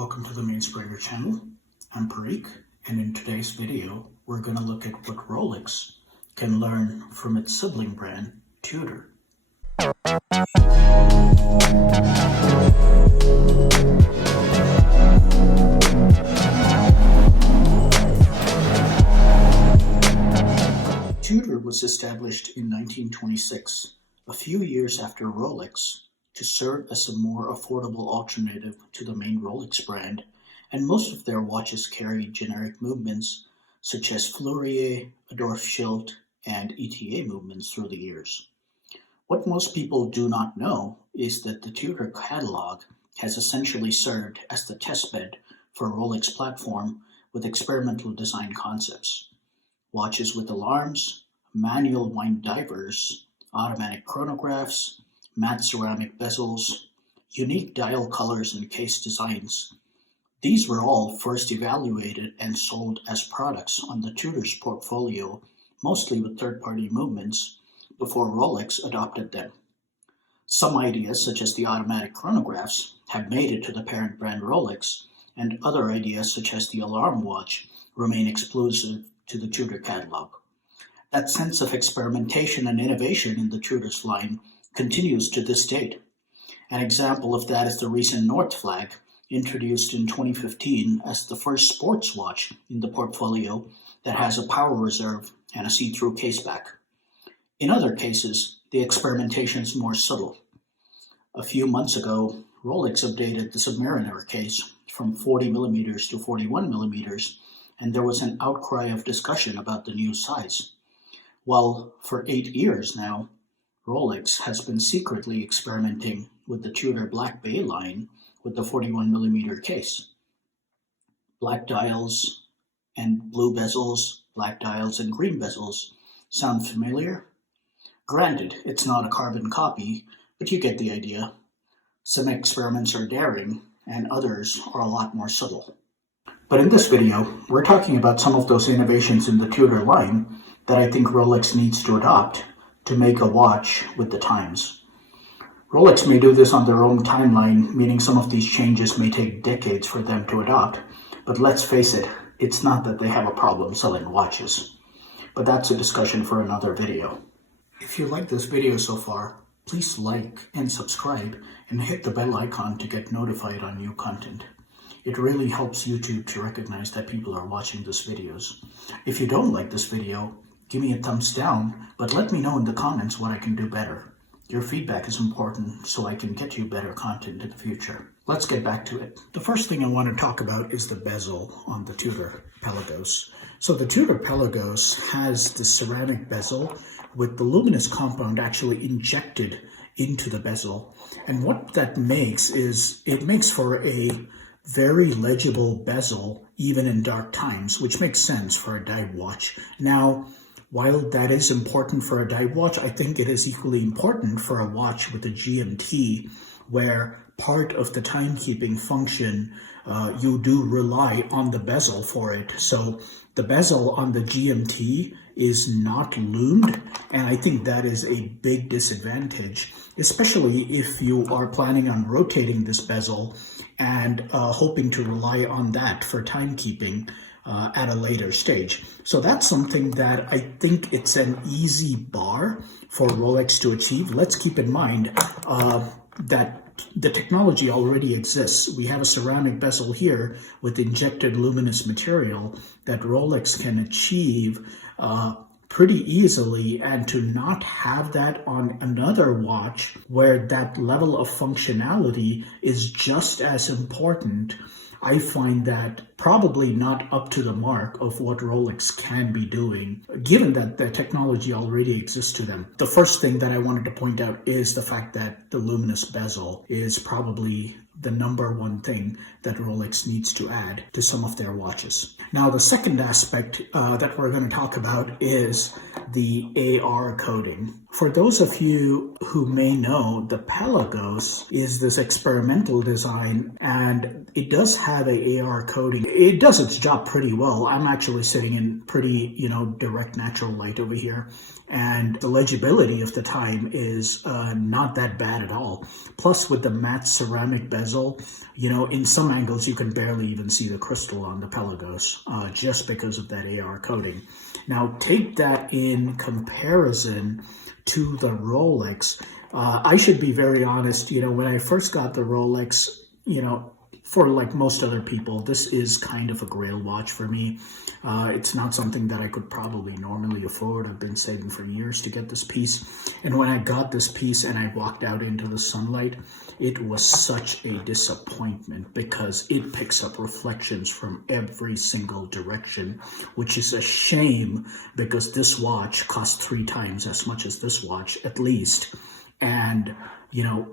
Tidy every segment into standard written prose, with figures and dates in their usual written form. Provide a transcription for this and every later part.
Welcome to the Mainspringer channel. I'm Parikh, and in today's video, we're going to look at what Rolex can learn from its sibling brand, Tudor. Tudor was established in 1926, a few years after Rolex, to serve as a more affordable alternative to the main Rolex brand, and most of their watches carry generic movements such as Fleurier, Adolphe and ETA movements through the years. What most people do not know is that the Tudor catalog has essentially served as the testbed for Rolex platform with experimental design concepts. Watches with alarms, manual wind divers, automatic chronographs, matte ceramic bezels, unique dial colors and case designs. These were all first evaluated and sold as products on the Tudor's portfolio, mostly with third-party movements, before Rolex adopted them. Some ideas, such as the automatic chronographs, have made it to the parent brand Rolex, and other ideas, such as the alarm watch, remain exclusive to the Tudor catalog. That sense of experimentation and innovation in the Tudor's line continues to this date. An example of that is the recent North Flag, introduced in 2015 as the first sports watch in the portfolio that has a power reserve and a see-through caseback. In other cases, the experimentation is more subtle. A few months ago, Rolex updated the Submariner case from 40mm to 41mm, and there was an outcry of discussion about the new size. Well, for 8 years now, Rolex has been secretly experimenting with the Tudor Black Bay line with the 41mm case. Black dials and blue bezels, black dials and green bezels. Sound familiar? Granted, it's not a carbon copy, but you get the idea. Some experiments are daring, and others are a lot more subtle. But in this video, we're talking about some of those innovations in the Tudor line that I think Rolex needs to adopt to make a watch with the times. Rolex may do this on their own timeline, meaning some of these changes may take decades for them to adopt, but let's face it, it's not that they have a problem selling watches. But that's a discussion for another video. If you like this video so far, please like and subscribe and hit the bell icon to get notified on new content. It really helps YouTube to recognize that people are watching these videos. If you don't like this video, give me a thumbs down, but let me know in the comments what I can do better. Your feedback is important so I can get you better content in the future. Let's get back to it. The first thing I want to talk about is the bezel on the Tudor Pelagos. So the Tudor Pelagos has the ceramic bezel with the Luminous compound actually injected into the bezel. And what that makes is it makes for a very legible bezel even in dark times, which makes sense for a dive watch. Now, while that is important for a dive watch, I think it is equally important for a watch with a GMT, where part of the timekeeping function, you do rely on the bezel for it. So the bezel on the GMT is not loomed, and I think that is a big disadvantage, especially if you are planning on rotating this bezel and hoping to rely on that for timekeeping at a later stage. So that's something that I think it's an easy bar for Rolex to achieve. Let's keep in mind that the technology already exists. We have a ceramic bezel here with injected luminous material that Rolex can achieve pretty easily, and to not have that on another watch where that level of functionality is just as important, I find that probably not up to the mark of what Rolex can be doing, given that the technology already exists to them. The first thing that I wanted to point out is the fact that the luminous bezel is probably the number one thing that Rolex needs to add to some of their watches. Now, the second aspect that we're going to talk about is the AR coding. For those of you who may know, the Pelagos is this experimental design, and it does have a AR coding. It does its job pretty well. I'm actually sitting in pretty, direct natural light over here, and the legibility of the time is not that bad at all. Plus, with the matte ceramic bezel, in some some angles you can barely even see the crystal on the Pelagos, just because of that AR coating. Now take that in comparison to the Rolex. I should be very honest, when I first got the Rolex, for like most other people, this is kind of a grail watch for me. It's not something that I could probably normally afford. I've been saving for years to get this piece. And when I got this piece and I walked out into the sunlight, it was such a disappointment because it picks up reflections from every single direction, which is a shame because this watch costs 3 times as much as this watch, at least. And,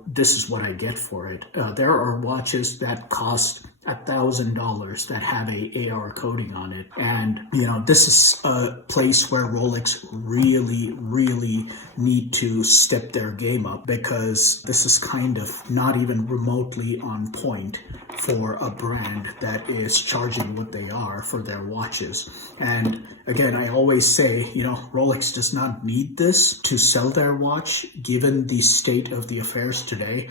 this is what I get for it. There are watches that cost $1,000 that have a AR coating on it. And, this is a place where Rolex really, really need to step their game up, because this is kind of not even remotely on point for a brand that is charging what they are for their watches. And again, I always say, Rolex does not need this to sell their watch, given the state of the affairs today.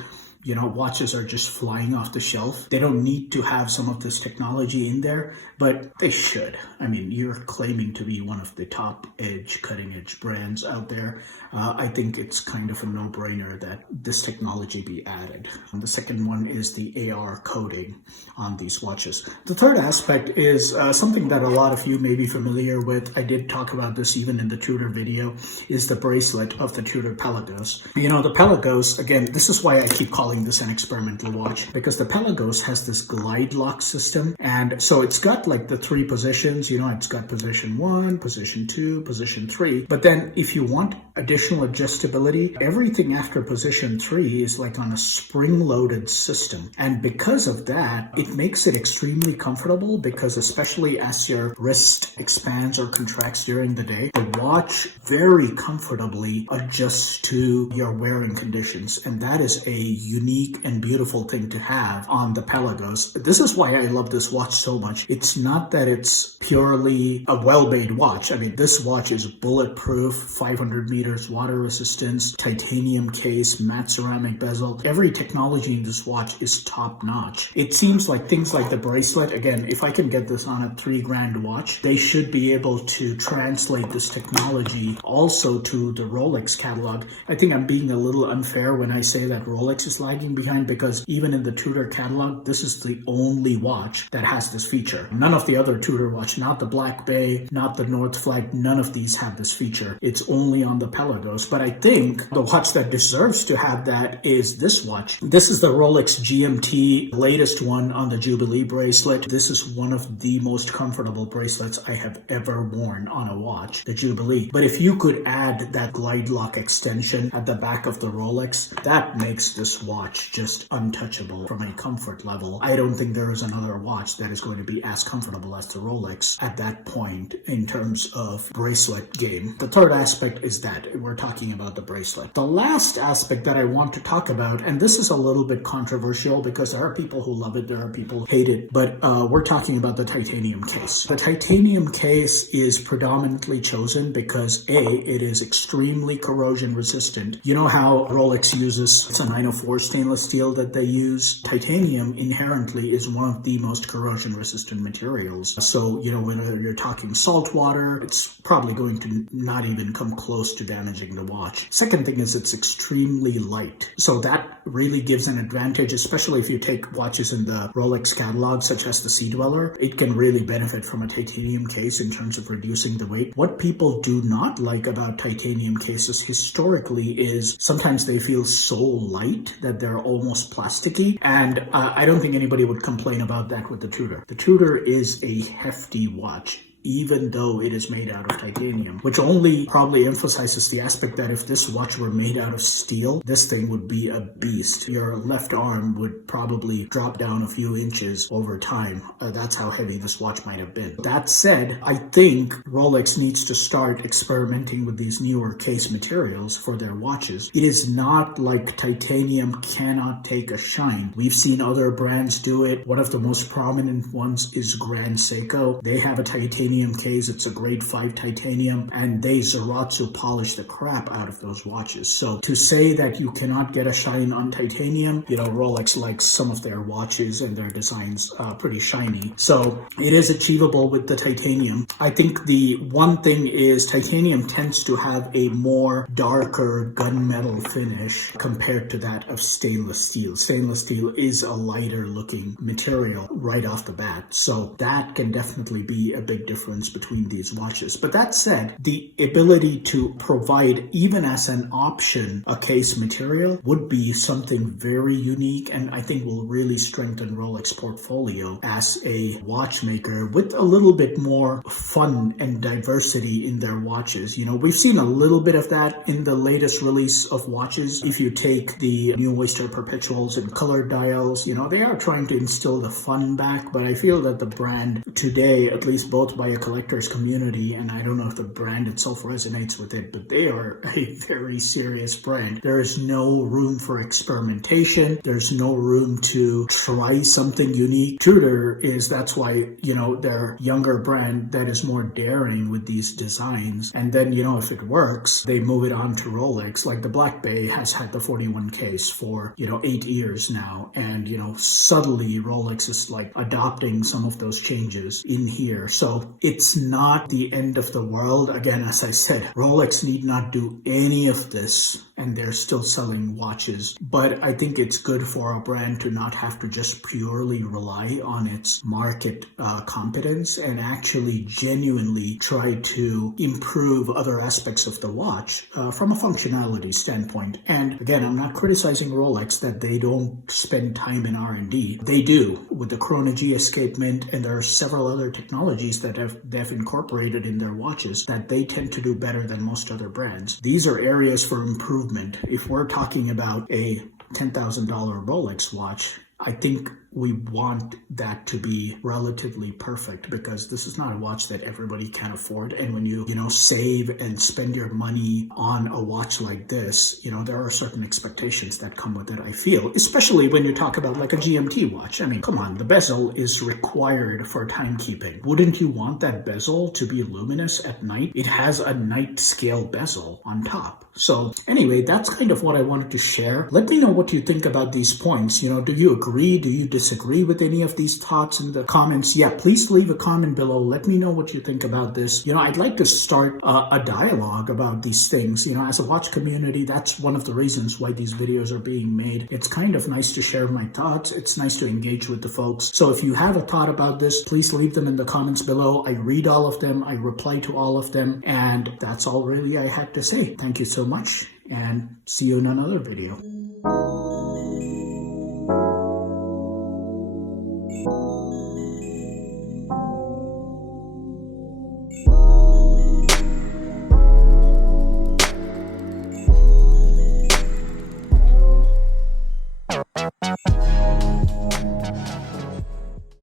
Watches are just flying off the shelf. They don't need to have some of this technology in there, but they should. I mean, you're claiming to be one of the top edge, cutting edge brands out there. I think it's kind of a no-brainer that this technology be added. And the second one is the AR coating on these watches. The third aspect is something that a lot of you may be familiar with. I did talk about this even in the Tudor video, is the bracelet of the Tudor Pelagos. The Pelagos, again, this is why I keep calling this an experimental watch, because the Pelagos has this glide lock system. And so it's got like the 3 positions, it's got position 1, position 2, position 3. But then if you want additional adjustability, everything after position 3 is like on a spring-loaded system. And because of that, it makes it extremely comfortable, because especially as your wrist expands or contracts during the day, the watch very comfortably adjusts to your wearing conditions. And that is a unique and beautiful thing to have on the Pelagos. This is why I love this watch so much. It's not that it's purely a well-made watch. I mean, this watch is bulletproof, 500 meters water resistance, titanium case, matte ceramic bezel. Every technology in this watch is top-notch. It seems like things like the bracelet, again, if I can get this on a $3,000 watch, they should be able to translate this technology also to the Rolex catalog. I think I'm being a little unfair when I say that Rolex is lagging behind, because even in the Tudor catalog, this is the only watch that has this feature. None of the other Tudor watch, not the Black Bay, not the North Flag, none of these have this feature. It's only on the Pelagos. But I think the watch that deserves to have that is this watch. This is the Rolex GMT, latest one on the Jubilee bracelet. This is one of the most comfortable bracelets I have ever worn on a watch, the Jubilee. But if you could add that glide lock extension at the back of the Rolex, that makes this watch just untouchable from a comfort level. I don't think there is another watch that is going to be as comfortable as the Rolex at that point in terms of bracelet game. The third aspect is that we're talking about the bracelet. The last aspect that I want to talk about, and this is a little bit controversial because there are people who love it, there are people who hate it, but we're talking about the titanium case. The titanium case is predominantly chosen because it is extremely corrosion resistant. You know how Rolex uses, it's a 904 stainless steel that they use. Titanium inherently is one of the most corrosion resistant materials. So, whether you're talking salt water, it's probably going to not even come close to damaging the watch. Second thing is it's extremely light. So that really gives an advantage, especially if you take watches in the Rolex catalog, such as the Sea Dweller. It can really benefit from a titanium case in terms of reducing the weight. What people do not like about titanium cases historically is sometimes they feel so light that they're almost plasticky. And I don't think anybody would complain about that with the Tudor. The Tudor is a hefty watch, even though it is made out of titanium, which only probably emphasizes the aspect that if this watch were made out of steel, this thing would be a beast. Your left arm would probably drop down a few inches over time. That's how heavy this watch might have been. That said, I think Rolex needs to start experimenting with these newer case materials for their watches. It is not like titanium cannot take a shine. We've seen other brands do it. One of the most prominent ones is Grand Seiko. They have a titanium titanium case. It's a grade 5 titanium, and they Zaratsu polish the crap out of those watches. So to say that you cannot get a shine on titanium, Rolex likes some of their watches and their designs pretty shiny. So it is achievable with the titanium. I think the one thing is titanium tends to have a more darker gunmetal finish compared to that of stainless steel. Stainless steel is a lighter looking material right off the bat. So that can definitely be a big difference between these watches. But that said, the ability to provide, even as an option, a case material would be something very unique, and I think will really strengthen Rolex portfolio as a watchmaker with a little bit more fun and diversity in their watches. We've seen a little bit of that in the latest release of watches. If you take the new Oyster Perpetuals and colored dials, they are trying to instill the fun back, but I feel that the brand today, at least both by a collector's community, and I don't know if the brand itself resonates with it, but they are a very serious brand. There is no room for experimentation. There's no room to try something unique. Tudor that's why, their younger brand that is more daring with these designs. And then, if it works, they move it on to Rolex. Like the Black Bay has had the 41 case for, 8 years now. And, subtly Rolex is like adopting some of those changes in here. So it's not the end of the world. Again, as I said, Rolex need not do any of this and they're still selling watches. But I think it's good for a brand to not have to just purely rely on its market competence and actually genuinely try to improve other aspects of the watch from a functionality standpoint. And again, I'm not criticizing Rolex that they don't spend time in R&D. They do with the Chrono G escapement, and there are several other technologies that they've incorporated in their watches that they tend to do better than most other brands. These are areas for improvement. If we're talking about a $10,000 Rolex watch, I think we want that to be relatively perfect, because this is not a watch that everybody can afford. And when you save and spend your money on a watch like this, there are certain expectations that come with it, I feel, especially when you talk about like a GMT watch. I mean, come on, the bezel is required for timekeeping. Wouldn't you want that bezel to be luminous at night? It has a night scale bezel on top. So anyway, that's kind of what I wanted to share. Let me know what you think about these points. Do you agree? Do you disagree with any of these thoughts in the comments? Yeah, please leave a comment below. Let me know what you think about this. I'd like to start a dialogue about these things. As a watch community, that's one of the reasons why these videos are being made. It's kind of nice to share my thoughts. It's nice to engage with the folks. So if you have a thought about this, please leave them in the comments below. I read all of them. I reply to all of them. And that's all really I had to say. Thank you so much, and see you in another video.